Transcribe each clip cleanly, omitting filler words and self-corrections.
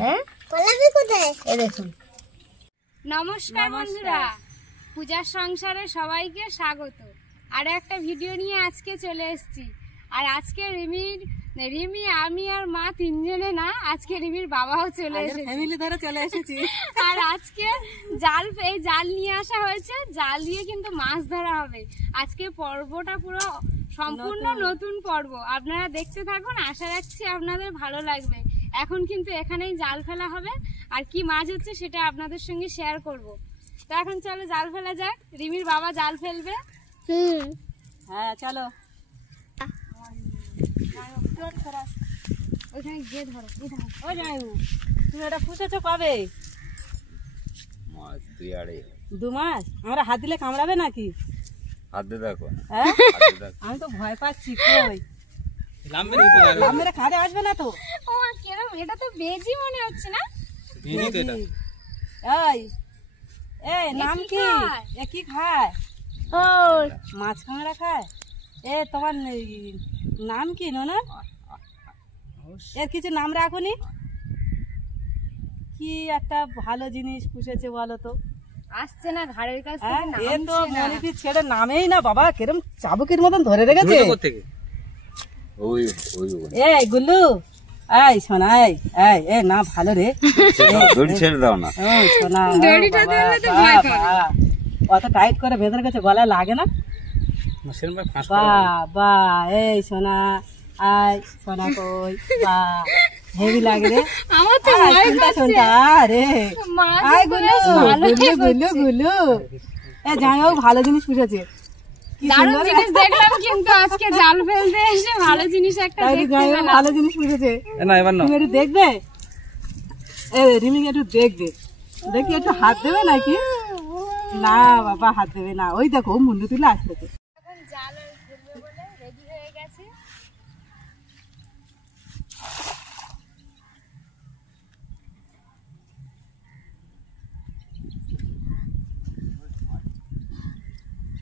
হ্যাঁ কলাবি কোথায়? এই দেখুন। নমস্কার বন্ধুরা, পূজার সংসারে সবাইকে স্বাগত। আর একটা ভিডিও নিয়ে আজকে চলে এসেছি। আর আজকে রিমি আমি আর মা তিনজনে না, আজকে রিমির বাবাও চলে এসেছে, ফ্যামিলি ধরে চলে এসেছি। আর আজকে এই জাল নিয়ে আসা হয়েছে, জাল দিয়ে কিন্তু মাছ ধরা হবে। আজকে পর্বটা পুরো সম্পূর্ণ নতুন পর্ব, আপনারা দেখতে থাকুন, আশা রাখছি আপনাদের ভালো লাগবে। এখন কিন্তু এখানেই জাল ফেলা হবে, আর কি মাছ হচ্ছে সেটা আপনাদের সঙ্গে শেয়ার করব। তো এখন চলো জাল ফেলা যাক, রিমির বাবা জাল ফেলবে। হ্যাঁ চলো। ওইখানে গিয়ে ধরো, ও জামাইবু, তুমি এটা পুষেছো কবে? মাছ 2-2.5 মাস। আমরা হাত দিলে কামড়াবে নাকি? হাত দিয়ে দেখো। হ্যাঁ আমি তো ভয় পাচ্ছি। কই লাম্বের খাদে আসবে না তো? ও কেরম, এটা তো বেজি মনে হচ্ছে না? এই নাম কি? এ কি খায়? ও মাছ কাঁকড়া খায়। এ তোমার নাম কি ননদ? এর কিছু নাম রাখুনি? কি একটা ভালো জিনিস পুষেছে বলো তো। আসছে না ঘাড়ের কাছ হ্যাঁ, থেকে, এ তো নামছে না। মনিটি ছেড়ে নামেই না বাবা, কিরম চাবুকের মতন ধরে রেখেছে। ওই এই গুল্লু, এই শোনা, এই না ভালো রে। দড়ি ছেড়ে দাও না। ও শোনা, দড়িটা ধরলে তো ভয় পাবে। অত টাইট করে বেঁধে রেখেছে, গলায় লাগে না? বা এই সোনা, আয় সোনা কই, বা হেভি লাগে রে। আমার তো ভয় করছে। শুনতা রে, মাছ আয় ধরে গুলু ভালো গুলু গুলু গুলু। এ জামাইবাবু ভালো জিনিস পুষেছে। কি দারুণ সুন্দর। জিনিস দেখলাম, কিন্তু আজকে জাল ফেলতে এসে ভালো জিনিস একটা তাই তো দেখতে জামাইবাবু পেলাম। ভালো জিনিস পুষেছে। তুমি একটু দেখবে? এ রিমিং একটু দেখবে, দেখি একটু হাত দেবে নাকি? না বাবা হাত দেবে না। ওই দেখো মুন্ডু তুলে আসতেছে। এখন জাল ফেলবে বলে রেডি হয়ে গেছে।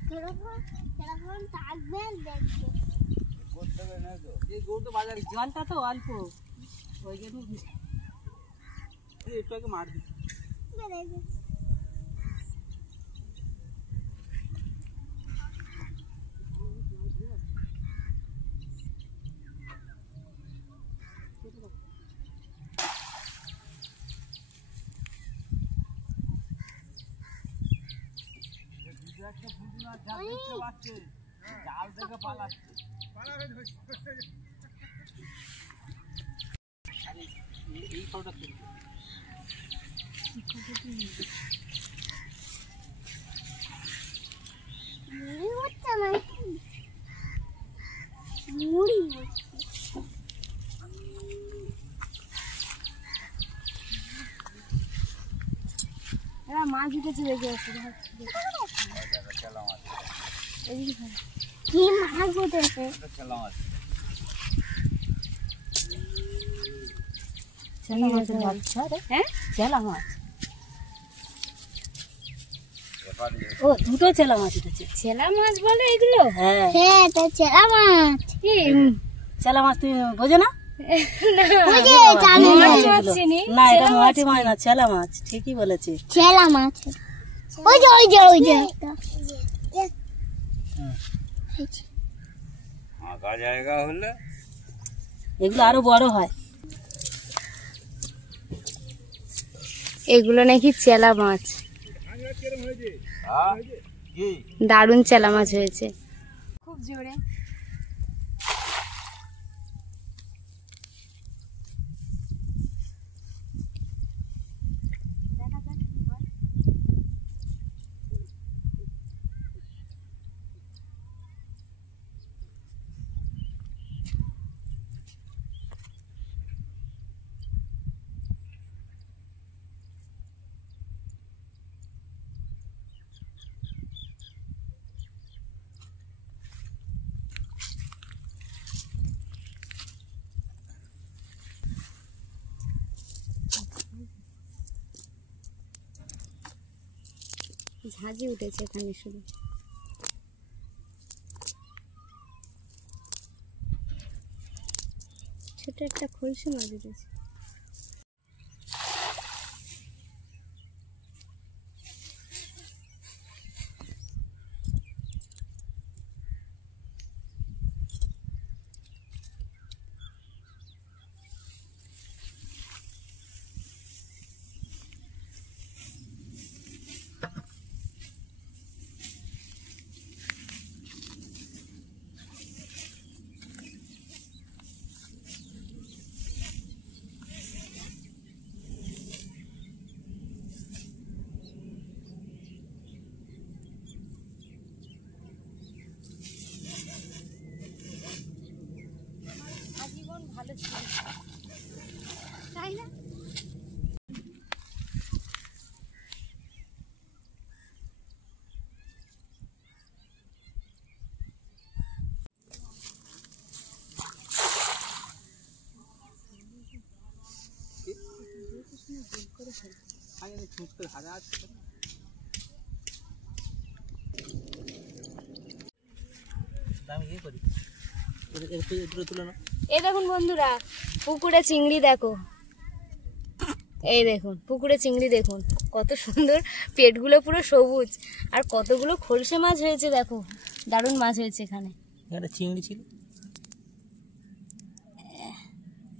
কেরকম থাকবেন দেখবে। জলটা তো অল্প, ওই জন্য একটু আগে মার দিচ্ছি। জাল থেকে পালাচ্ছে। এই ফটোটা তুলবে। মুড়ি হচ্ছে নাকি? মুড়ি হচ্ছে। এরা মাছ উঠেছে দেখে আসছে। কি মাছ উঠেছে? চেলা মাছের বাচ্চা রে। হ্যাঁ চেলা মাছ। ও দুটো চেলা মাছ উঠেছে। ছেলা মাছ বলে এগুলো? হ্যাঁ হ্যাঁ, এটা চেলা মাছ। কি চেলা মাছ তুমি বোঝো না? ওই যে জানি না। মাছ মাছ চিনি। না এটা মাটি মাছ না, চেলা মাছ। ঠিকই বলেছে। চেলা মাছ। ওই যে একটা। ফাঁকা জায়গা হলে এগুলো আরো বড় হয়। এগুলো নাকি চেলা মাছ, দারুণ চেলা মাছ হয়েছে খুব জোরে। ঝাঁঝি উঠেছে এখানে শুধু। ছোট একটা খলসি মাছ উঠেছে। এই দেখুন বন্ধুরা, পুকুরে চিংড়ি দেখো, এই দেখুন পুকুরে চিংড়ি দেখুন কত সুন্দর, পেটগুলো পুরো সবুজ, আর কতগুলো খলসে মাছ হয়েছে দেখো, দারুণ মাছ হয়েছে এখানে। এটা চিংড়ি ছিল,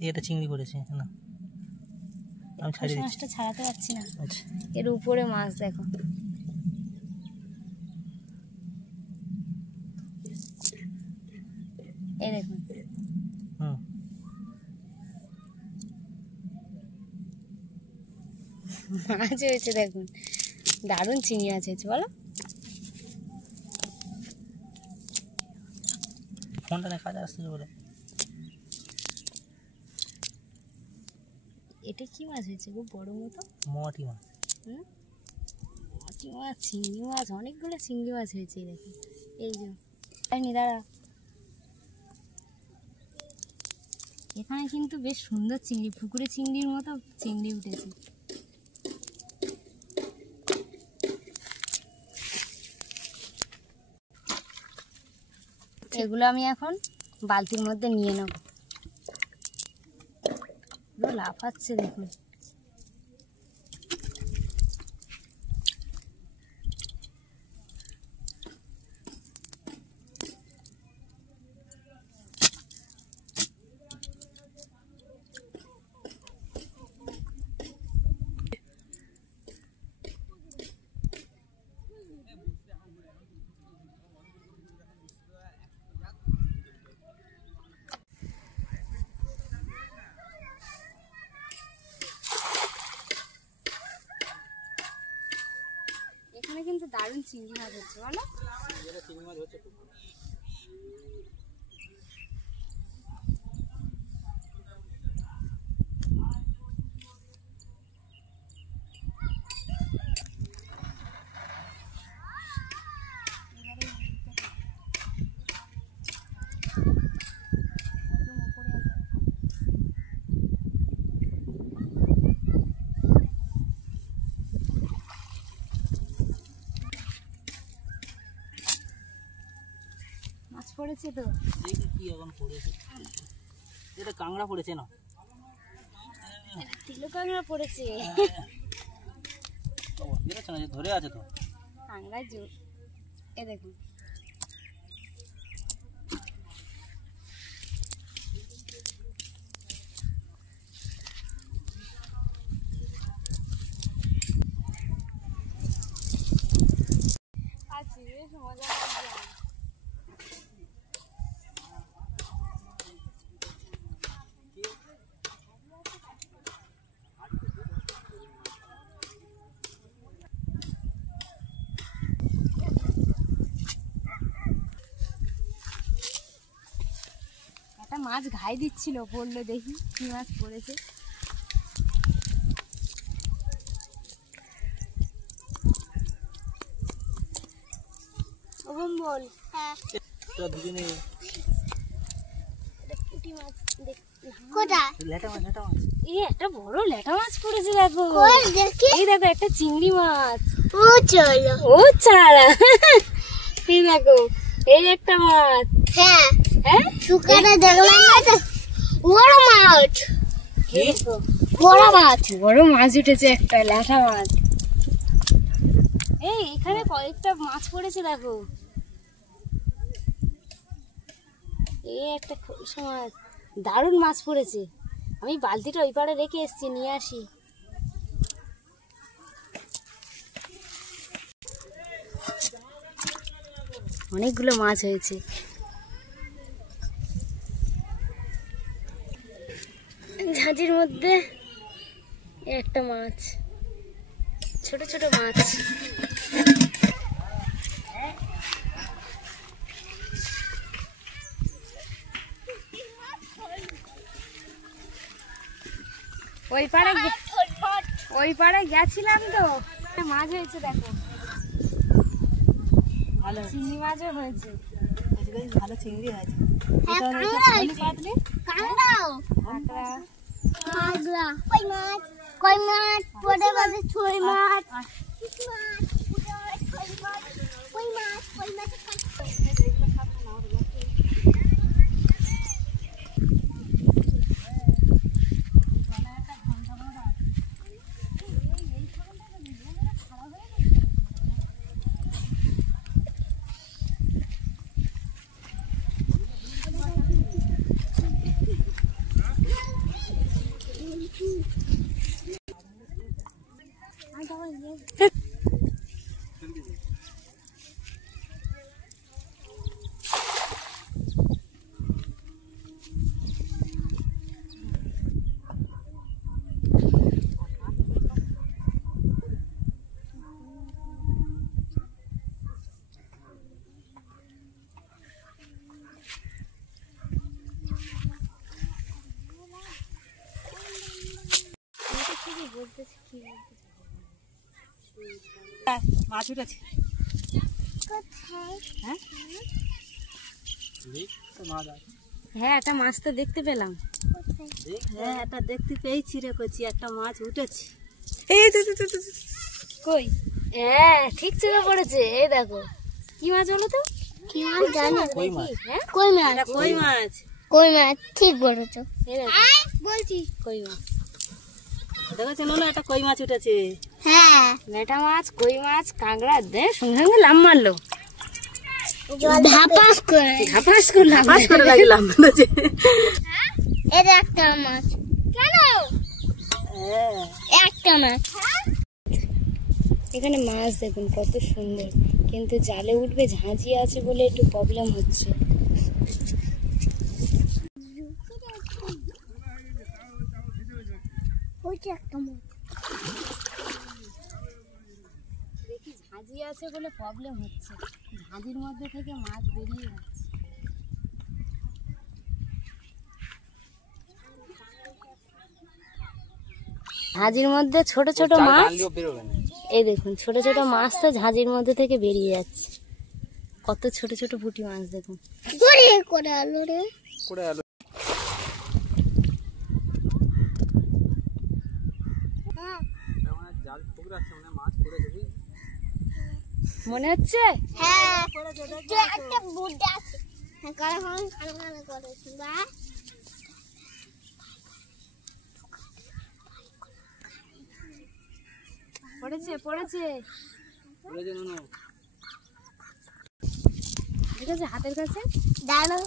এটা চিংড়ি পড়েছে না, আমি ছাড়িয়ে দিচ্ছি। মাছটা ছাড়াতে পারছি না, আচ্ছা এর উপরে মাছ দেখো। এই দেখুন হুম মাছ হয়েছে দেখুন, দারুণ চিংড়ি মাছ হয়েছে বলো। ফোনটা না কাজে আসতে বলে। এটা কি মাছ হয়েছে গো, বড় মতো? মোয়াটি মাছ। মোয়াটি মাছ, চিংড়ি মাছ, অনেকগুলো চিংড়ি মাছ হয়েছে দেখুন। এই যে দাঁড়া, এখানে কিন্তু বেশ সুন্দর চিংড়ি, পুকুরে চিংড়ির মতো চিংড়ি উঠেছে। এগুলো আমি এখন বালতির মধ্যে নিয়ে নেব। লাফাচ্ছে দেখুন। এখানে কিন্তু দারুণ চিংড়ি মাছ হচ্ছে বলো। চিংড়ি মাছ হচ্ছে মাছ পড়েছে তো, দেখি কি এখন পড়েছে। এটা কাঁকড়া পড়েছে না, তিলো কাঁকড়া পড়েছে। বেরোচ্ছে না, ধরে আছে তো কাঁকড়া জোর। এ দেখুন আচ্ছা, বেশ মজা লাগছে। একটা মাছ ঘাই দিচ্ছিল, পড়লো দেখি কি মাছ পড়েছে। ও বল, হ্যাঁ দুজনে পুঁটি মাছ দেখ, কোথায়? লেটা মাছ, লেটা মাছ। এই একটা বড় লেটা মাছ পড়েছে দেখো। কই দেখি? এই দেখো একটা চিংড়ি মাছ। ও চলো। ও ছাড়া, এই দেখো এই একটা মাছ। হ্যাঁ, হ্যাঁ শুকাতে দেখলাম না তো, বড় মাছ, কি বড় মাছ। বড় মাছ উঠেছে একটা, ল্যাঠা মাছ। এই এখানে কয়েকটা মাছ পড়েছে দেখো। এই একটা খলসা মাছ, দারুণ মাছ পড়েছে। আমি বালতিটা ওই পাড়ে রেখে এসেছি, নিয়ে আসি। অনেকগুলো মাছ হয়েছে। ঝাঁঝির মধ্যে একটা মাছ, ছোট ছোট মাছ। ওই পাড়ে গেছিলাম তো, মাছ হয়েছে দেখো, ভালো চিংড়ি মাছও হয়েছে। ভালো চিংড়ি হয়েছে। কাঁকড়া, কাঁকড়া, কাঁকড়া, কই মাছ? কই মাছ পড়ে বাজে ছই মাছ কই মাছ মাছ উঠেছে। হ্যাঁ একটা মাছ তো দেখতে পেলাম। হ্যাঁ এটা দেখতে পেয়েছি রে কচি, একটা মাছ উঠেছে। কই? হ্যাঁ ঠিক চোখে পড়েছে। এই দেখো কি মাছ বলো তো? কি মাছ জানো? কই মাছ। হ্যাঁ কই মাছ কই মাছ। কই মাছ ঠিক বলেছো। এই দেখো বলছি কই মাছ। দেখেছেন না, একটা কই মাছ উঠেছে। হ্যাঁ লেটা মাছ, কই মাছ, কাঁকড়া দে সঙ্গে সঙ্গে লাম মারলো। ধাপাস করে ধাপাস করলাম। মাছ করে লাগলাম। এটা একটা মাছ কেন একটা মাছ এখানে মাছ দেখুন কত সুন্দর, কিন্তু জালে উঠবে ঝাঁঝি আছে বলে একটু প্রবলেম হচ্ছে। ওইটা একটা মাছ দেখি ঝাঁঝি আছে বলে প্রবলেম হচ্ছে, ঝাঁঝির মধ্যে থেকে মাছ বেরিয়ে যাচ্ছে। ঝাঁঝির মধ্যে ছোট ছোট মাছ, এই দেখুন ছোট ছোট মাছ তো ঝাঁঝির মধ্যে থেকে বেরিয়ে যাচ্ছে। কত ছোট ছোট পুঁটি মাছ দেখুন। করে করে আলো রে মনে হচ্ছে হ্যাঁ একটা বুড়া আছে হ্যাঁ কালা কালা করে বা পড়েছে পড়েছে ঠিক আছে হাতের কাছে। দাঁড়াও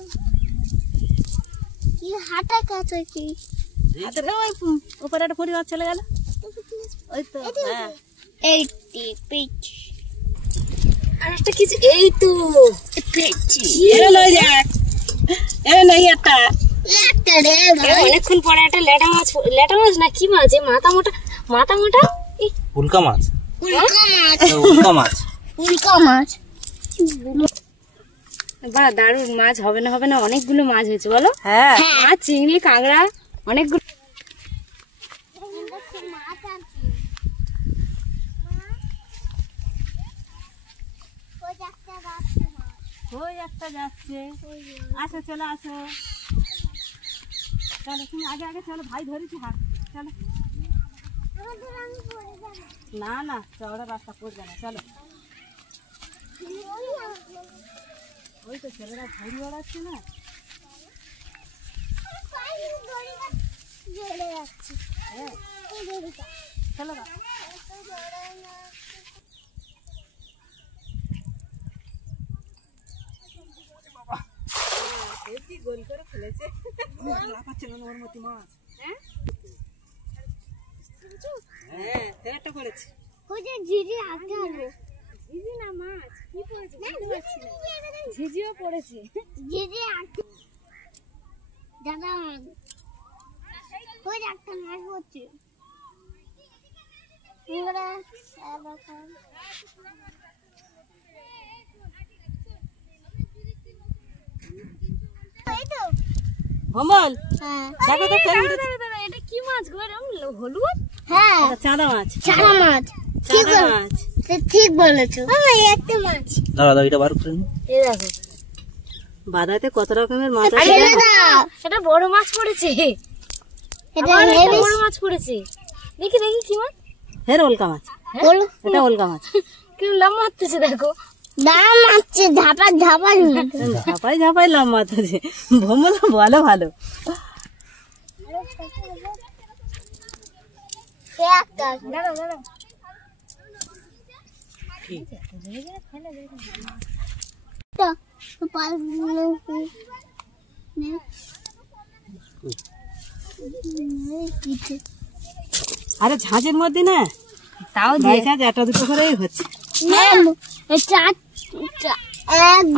কি হাঁটা কাছে কি হাতের ওই উপরে একটা পরিবার চলে গেল। ওই তো হ্যাঁ এইটি পিচ আর একটা কিছু এই তো পেছি একটা একটা রে অনেকক্ষণ পরে একটা লেটা মাছ না কি মাছ, এই মাথা মোটা উল্কা মাছ। উল্কা মাছ উল্কা মাছ। উল্কা মাছ বাহ দারুণ মাছ। হবে না অনেকগুলো মাছ হয়েছে বলো। হ্যাঁ মাছ, চিংড়ি, কাঁকড়া অনেকগুলো। ওই একটা যাচ্ছে। আসো চলে আসো, চলো তুমি আগে আগে চলো, ভাই ধরেছি হাত। চলো না না চওড়া রাস্তা পড়বে না, চলো। ওই তো ছেলেরা ঘুরি বেড়াচ্ছে না। চলো না গোল করে ফেলেছে। ওর মতো মাছ হ্যাঁ একটা করেছে। ঝিঝি হাতে আলো ঝিঝি না মাছ কি পড়েছে বুঝতে পারছি না। ঝিঝিও পড়েছে। ঝিঝি হাতে দাদা ওই একটা মাছ হচ্ছে ভমল হ্যাঁ দেখো তো ফের উঠেছে। এটা কি মাছ গো? হলুদ হ্যাঁ এটা চাঁদা মাছ। চারা মাছ ঠিক চাঁদা মাছ ঠিক বলেছো একটা মাছ দাদা এটা বার করে এই দেখো বাদাতে কত রকমের মাছ আছে। ছেড়ে দাও এটা বড় মাছ পড়েছে। এটা আবার একটা হেভি বড় মাছ পড়েছে। দেখি দেখি কি মাছ? হের ওলকা মাছ, এটা ওলকা মাছ। কি লাম মারতেছে দেখো, দাম আছে ঝাপা ঝাপা ঝাপাই ঝাপাই লাম মারতেছে, ভোমলা বলে ভালো। দাঁড়াও দাঁড়াও। আরে ঝাঁঝের মধ্যে না তাও ঝাঁঝ একটা দুটো করেই হচ্ছে।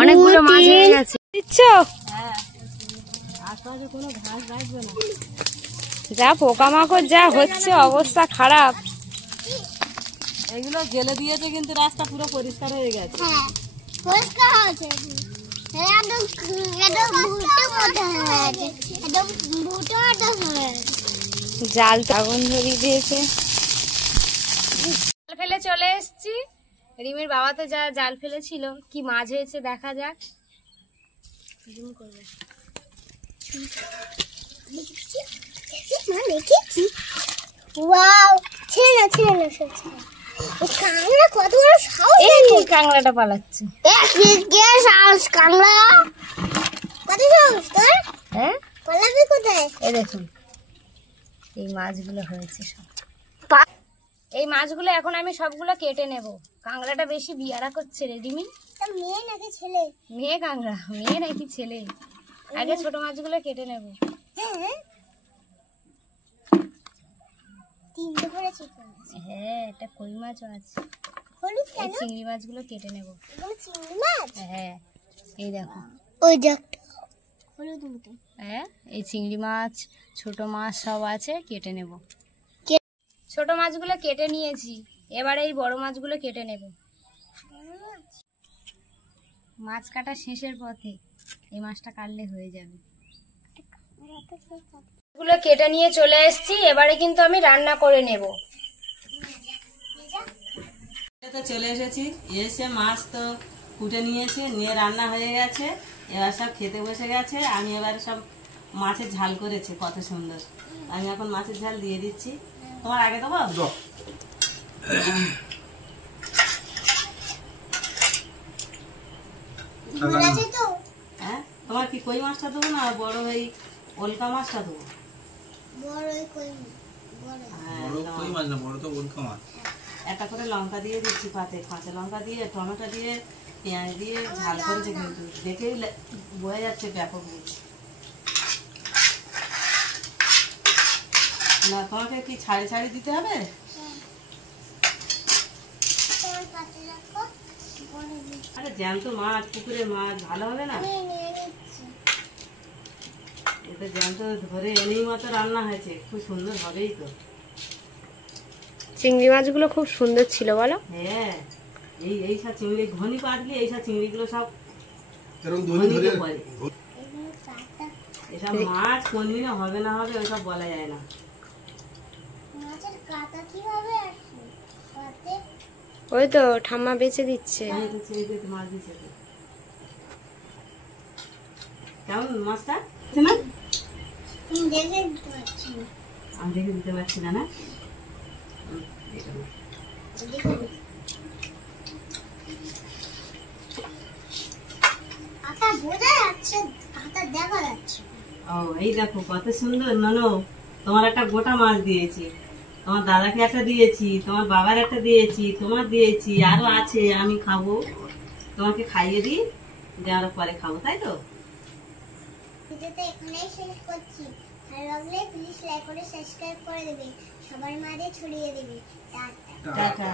অনেকগুলো মাছ হয়ে গেছে। দিচ্ছ? আশপাশে কোনো ঘাস রাখবে না। যা পোকামাকড় যা হচ্ছে, অবস্থা খারাপ। এগুলো জেলে দিয়েছে কিন্তু রাস্তা পুরো পরিষ্কার হয়ে গেছে। হ্যাঁ পরিষ্কার হয়েছে, একদম ভুট্টো মতো হয়ে গেছে, একদম ভুট্টো মতো হয়ে গেছে। জাল আগুন ধরিয়ে দিয়েছে। জাল ফেলে চলে এসেছি। রিমির বাবা তো যা জাল ফেলেছিল, কি মাছ হয়েছে দেখা যাক। ওয়াও, ছেড়ে না ছেড়ে না সব ছেড়ে। ও কাংড়া কত বড় সাহস! এই কাংড়াটা পালাচ্ছে। কে সাহস কাংড়া? কত সাহস তোর? হ্যাঁ, পালাবি কোথায়? এই দেখুন এই মাছগুলো হয়েছে সব। এই মাছগুলো এখন আমি সবগুলো কেটে নেব। কাংড়াটা বেশি বিয়ারা করছে রে রিমি। তা মেয়ে নাকি ছেলে? মেয়ে কাংড়া, মেয়ে নাকি ছেলে? আগে ছোট মাছগুলো কেটে নেব। হ্যাঁ, তিনটে করে চিকেন আছে। হ্যাঁ, একটা কই মাছও আছে। হলুদ এই কেন? চিংড়ি মাছগুলো কেটে নেব। এগুলো চিংড়ি মাছ? হ্যাঁ, এই দেখো। ওই দেখ হলুদ মতো। হ্যাঁ, এই চিংড়ি মাছ, ছোট মাছ সব আছে, কেটে নেব। ছোট মাছগুলো কেটে নিয়েছি, এবারে এই বড় মাছগুলো কেটে নেব। মাছ কাটা শেষের পথে, এই মাছটা কাটলে হয়ে যাবে। গুলো কেটে নিয়ে চলে এসেছি, এবারে কিন্তু আমি রান্না করে নেব। তো চলে এসেছি, এসে মাছ তো কুটে নিয়েছে, নিয়ে রান্না হয়ে গেছে, এবার সব খেতে বসে গেছে। আমি এবার সব মাছের ঝাল করেছে কত সুন্দর, আমি এখন মাছের ঝাল দিয়ে দিচ্ছি। তোমার আগে দেবো? ঝোল আছে তো? হ্যাঁ, তোমার কি কই মাছটা দেবো না বড় এই ওলকা মাছটা দেবো? বড় কই বড়। হ্যাঁ, কই মাছ না, বড় তো উল্কা মাছ। একটা করে লঙ্কা দিয়ে দিচ্ছি পাতে, কাঁচা লঙ্কা দিয়ে, টমেটো দিয়ে, পেঁয়াজ দিয়ে ঝাল করেছে, কিন্তু দেখেই বোঝা যাচ্ছে ব্যাপক হয়েছে। না তোমাকে কি ছাড়ি ছাড়ি দিতে হবে? তোমার পাতে রাখো, বড় দিই। আরে জ্যান্ত মাছ, পুকুরের মাছ ভালো হবে না? আমি নিয়ে নিচ্ছি। এটা জ্যান্ত ধরে এনেই মতো রান্না হয়েছে, খুব সুন্দর হবেই তো। চিংড়ি মাছগুলো খুব সুন্দর ছিল বলো? হ্যাঁ, এই সব চিংড়ি ঘনি পাতলি, এই সব চিংড়িগুলো সব এরকম ঘনিতে পড়ে। এগুলো কাটা। এসব মাছ কোন দিনে হবে না হবে ওইসব বলা যায় না। মাছের কাটা কিভাবে আসে পাতে? ওই তো ঠাম্মা বেঁচে দিচ্ছে। আমি তো ছেড়ে দিতে মাছ দিচ্ছে তো। কেমন মাছটা? আছে না? দেখে দিতে পারছি না। আমি দেখে দিতে পারছি না, না? কাটা বোঝা যাচ্ছে, কাটা দেখা যাচ্ছে। ও এই দেখো কত সুন্দর নানো, তোমার একটা গোটা মাছ দিয়েছি, তোমার দাদাকে একটা দিয়েছি, তোমার বাবার একটা দিয়েছি, তোমার দিয়েছি, আরো আছে, আমি খাবো, তোমাকে খাইয়ে দিই, দিয়ে আরো পরে খাবো, তাই তো? ভিডিওটা এখানেই শেষ করছি। ভালো লাগলে প্লিজ লাইক করে সাবস্ক্রাইব করে দেবে, সবার মাঝে ছড়িয়ে দেবে। টাটা। টাটা।